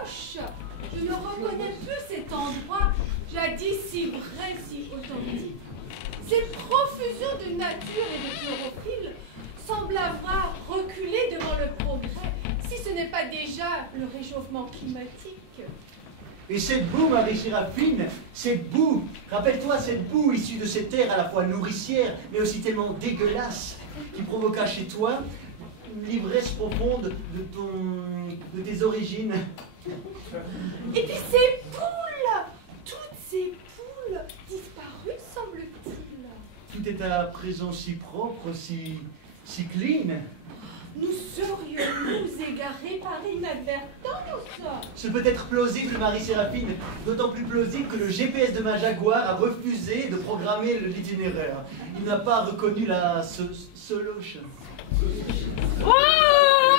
moche. Je ne reconnais plus cet endroit, jadis si vrai, si authentique. Cette profusion de nature et de chlorophylle semble avoir reculé devant le progrès, si ce n'est pas déjà le réchauffement climatique. Et cette boue, Marie-Séraphine, cette boue, rappelle-toi cette boue issue de ces terres à la fois nourricière, mais aussi tellement dégueulasse, qui provoqua chez toi l'ivresse profonde de tes origines. Et puis ces poules, toutes ces poules disparues, semble-t-il. Tout est à présent si propre, si clean. Nous serions-nous égarés par inadvertance? C'est peut-être plausible, Marie-Séraphine, d'autant plus plausible que le GPS de ma Jaguar a refusé de programmer l'itinéraire. Il n'a pas reconnu la Soloche. Oh,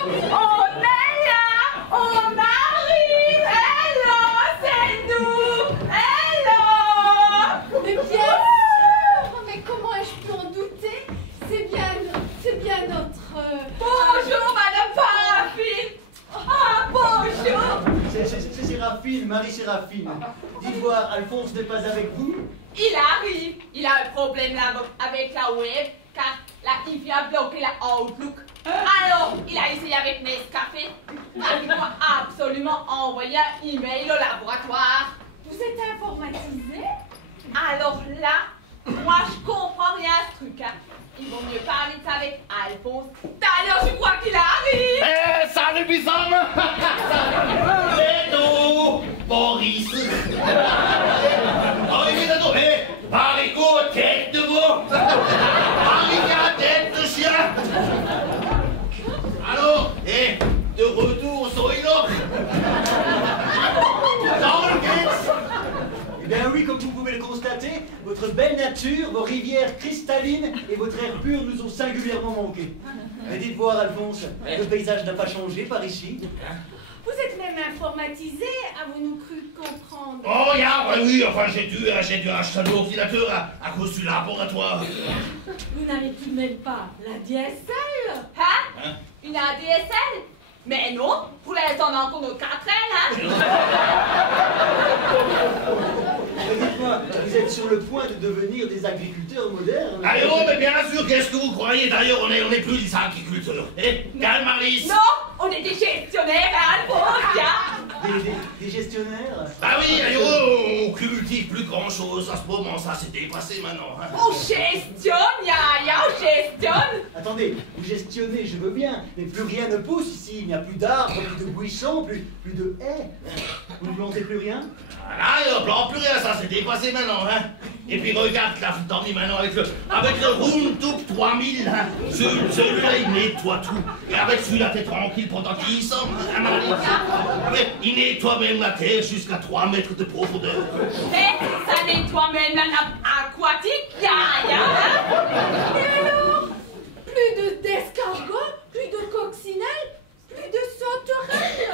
on est là, on arrive, hello, c'est nous, hello. Mais bien sûr, mais comment ai-je pu en douter? C'est bien notre... Bonjour, Madame Paraffine. Ah, bonjour. C'est Séraphine, Marie-Séraphine. Dites voir, Alphonse n'est pas avec vous? Il arrive, il a un problème là avec la web, car la Wi-Fi a bloqué la Outlook. Alors, il a essayé avec Nescafé. Il doit absolument envoyer un email au laboratoire. Vous êtes informatisé? Alors là, moi je comprends rien à ce truc. Hein. Il vaut mieux parler de ça avec Alphonse. D'ailleurs, je crois qu'il arrive. Eh, salut Bissam. Ledo, Boris. Arrivez Ledo, Haricot, tête de veau. Haricot, tête de chien. Alors, de retour sur une autre. Dans le guet. Eh bien oui, comme vous pouvez le constater, votre belle nature, vos rivières cristallines et votre air pur nous ont singulièrement manqué. Mais dites voir, Alphonse, le paysage n'a pas changé par ici. Vous êtes même informatisé, avons-nous cru comprendre? Oh, oui, enfin j'ai dû acheter un ordinateur à cause du laboratoire. Vous n'avez tout de même pas la DSL? Hein? Une ADSL? Mais non, pour l'instant on a encore nos 4L, hein? Dites-moi, vous êtes sur le point de devenir des agriculteurs modernes? Allez, oh, mais bien sûr, qu'est-ce que vous croyez? D'ailleurs, on est plus des agriculteurs. Calme, Alice. Non, on est des gestionnaires, hein, Alphonse. Des gestionnaires? Bah oui, allez, oh, on cultive plus grand-chose à ce moment, ça s'est dépassé maintenant. Hein. On gestionne, Yaya, on gestionne. Attendez, vous gestionnez, je veux bien, mais plus rien ne pousse ici, il n'y a plus d'arbres, plus de buissons, plus de haies. Vous ne plantez plus rien? Là, on plante plus rien, ça s'est dépassé maintenant. Hein. Et puis regarde, là, je t'en dis maintenant avec le Roundup 3000, hein. Celui-là, il nettoie tout. Et avec celui-là, t'es tranquille pendant qu'il sort, hein, Marie. Mais il nettoie même la terre jusqu'à 3 mètres de profondeur. Mais ça nettoie même la nappe aquatique, Yaya, hein. Et alors? Plus d'escargots, plus de coccinelles, plus de sauterelles?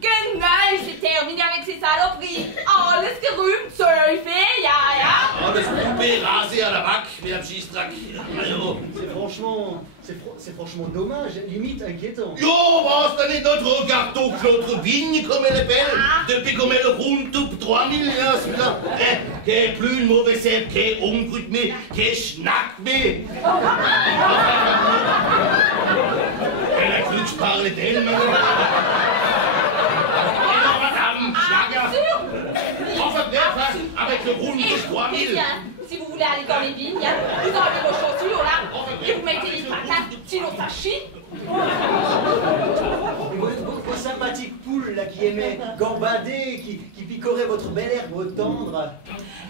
Que neige, c'est terminé avec ces saloperies. Oh, le scarum, surfer, Yaya. Oh, le coupé rasé à la bac, mesdames Gistrac. C'est franchement dommage, limite inquiétant. Yo, bon, cette année, notre gâteau, notre vigne, comme elle est belle, depuis qu'on met le Roundup 3000, hein, celui-là. Qu'est plus une mauvaise herbe, qu'est ungrütme, qu'est schnackme. Elle a cru que je parlais d'elle, maintenant. Alors, madame, Schlager. Enfin, bref, hein, avec le Roundup 3000. Si vous voulez aller dans les vignes, vous enlevez vos chaussures là, et vous mettez les patates, sinon ça chie. Et vos sympathiques poules là qui aimaient gambader, qui picoraient votre belle herbe tendre.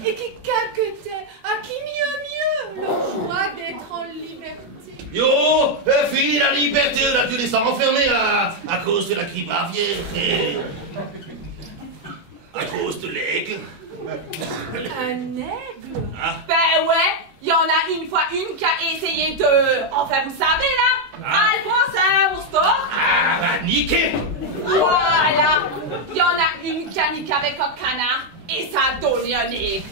Et qui caquetaient, à qui mieux, le joie d'être en liberté. Yo, fini la liberté, là, tu les sens enfermés là, à cause de la grippe aviaire et à cause de l'aigle. Un aigle? Ah. Ben ouais, il y en a une fois une qui a essayé de... Enfin, vous savez là, Alphonse, hein, mon store. Ah, bah, niqué. Voilà, il y en a une qui a niqué avec un canard et ça a donné un aigle.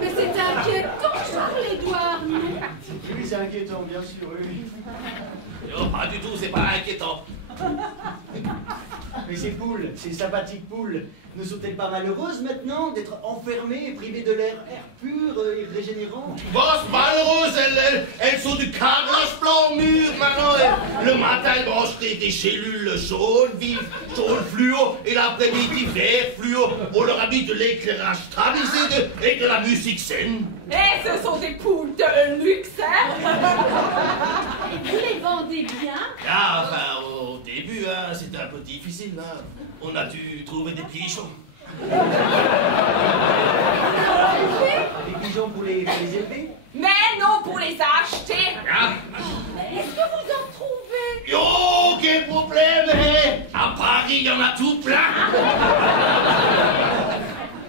Mais c'est inquiétant, Charles-Édouard, non? Oui, c'est inquiétant, bien sûr, oui. Non, pas du tout, c'est pas inquiétant. Mais ces poules, ces sympathiques poules, ne sont-elles pas malheureuses maintenant d'être enfermées et privées de l'air pur et régénérant? Was malheureuse, elles sont du cadrage blanc mûr maintenant. Le matin, elles mangent des cellules jaunes, vives, jaune fluo, et l'après-midi, vert fluo. On leur a mis de l'éclairage tamisé et de la musique saine. Et ce sont des poules de luxe, hein? Et vous les vendez bien? Ah, enfin, au début, hein, c'était un peu difficile. Hein. On a dû trouver des pigeons. Les pigeons pour les élever? Mais non pour les acheter. Ah. Est-ce que vous en trouvez? Yo, quel problème, hein? À Paris, il y en a tout plein.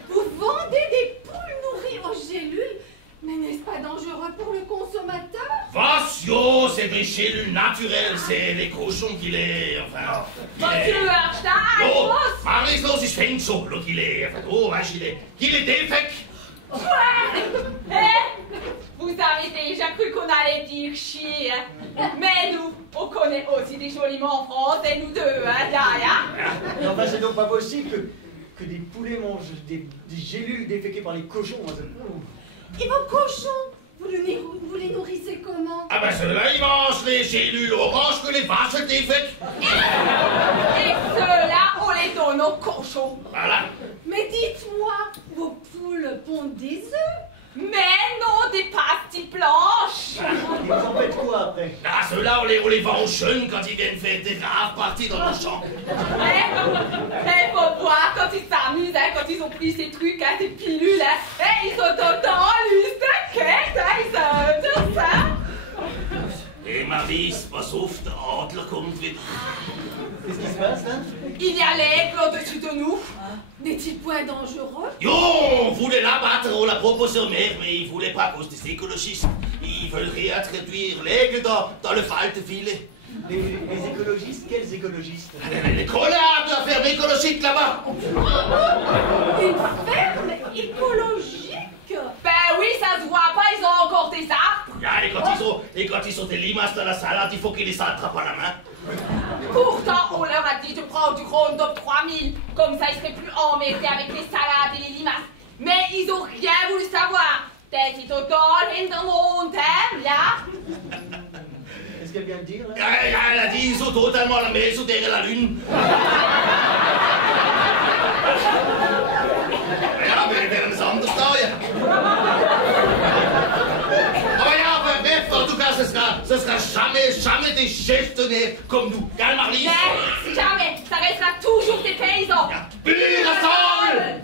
Vous vendez des poules nourries aux gélules? Mais n'est-ce pas dangereux pour le consommateur? Was, yo, c'est des cellules naturelles, c'est les cochons qui les... Enfin... Was du hörst da Jo, was? Marislos, ich fängt so, look, il est... Enfin, oh, weisst du, il est défect. Ouais. Eh, vous avez déjà cru qu'on allait dire chier, hein? Mais nous, on connaît aussi des jolis mots en français, nous deux, hein, Daya? Mais enfin, c'est donc pas possible que des poulets mangent des gélules déféquées par les cochons. Hein. Et vos cochons, vous les nourrissez comment? Ah ben, ceux-là, ils mangent les cellules oranges que les vaches défectent. Et ceux-là, on les donne aux cochons. Voilà. Mais dites-moi, vos poules pondent des œufs? Mais non, des pastilles blanches. Et vous en faites quoi après? Ah, ceux-là, on les vend aux jeunes quand ils viennent faire des rares parties dans nos champs. Eh, faut voir quand ils s'amusent, hein, quand ils ont pris ces trucs, hein, ces pilules, hein. Eh, ils sont autant lustres, hein, ils sont ça. Et Maris, pass auf, der Adler kommt wieder. Qu'est-ce qui se passe là? Il y a l'aigle au-dessus de nous. N'est-il point dangereux? Yo, on voulait l'abattre, on l'a proposé au maire, mais il voulait pas à cause des écologistes. Ils veulent réintroduire l'aigle dans le Faltefilet. Les écologistes? Quels écologistes? Les connards de la ferme écologique là-bas. Une ferme écologique? Ben oui, ça se voit pas, ils ont encore des arbres. Ah, et quand ils ont des limaces dans la salade, il faut qu'ils les attrapent à la main. Pourtant, on leur a dit de prendre du Roundup 3000. Comme ça, ils seraient plus emmerdés avec les salades et les limaces. Mais ils ont rien voulu savoir. Das ist total hinterm Mond, hein, ja? Qu'est-ce qu'elle vient de dire là? Elle a dit, ils sont totalement à la maison derrière la lune. Ja, wir werden es anders steuern. Aber ja, bref, en tout cas, ce sera jamais des gestionnaires comme nous. Gell, Marlise? Mais jamais, ça restera toujours des paysans. Ja, Pur ensemble!